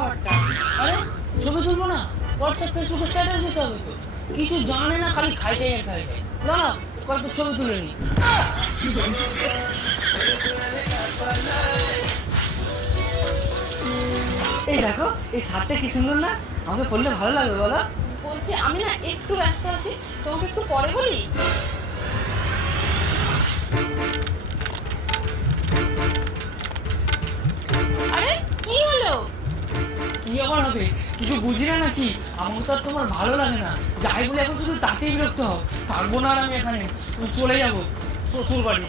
খাবারটা। আরে ছবি তুলবো না, হোয়াটসঅ্যাপ ফেসবুকে স্ট্যাটাস দিতে হবে তো। কিছু জানে না, খালি খাইটাই আর খাইটাই। না না, কয়েকটা ছবি তুলে নি। এই দেখো, এই শার্টটা কি সুন্দর না, আমাকে পরলে ভালো লাগবে বলো? বলছি আমি না একটু ব্যস্ত আছি, তোমাকে একটু পরে বলি। আরে কি হলো? কি আবার হবে, কিছু বুঝি না নাকি? আমার তো আর তোমার ভালো লাগে না, যাই বলে এখন শুধু তাতেই বিরক্ত হও। থাকবো না আর আমি এখানে, আমি চলে যাবো শ্বশুর বাড়ি।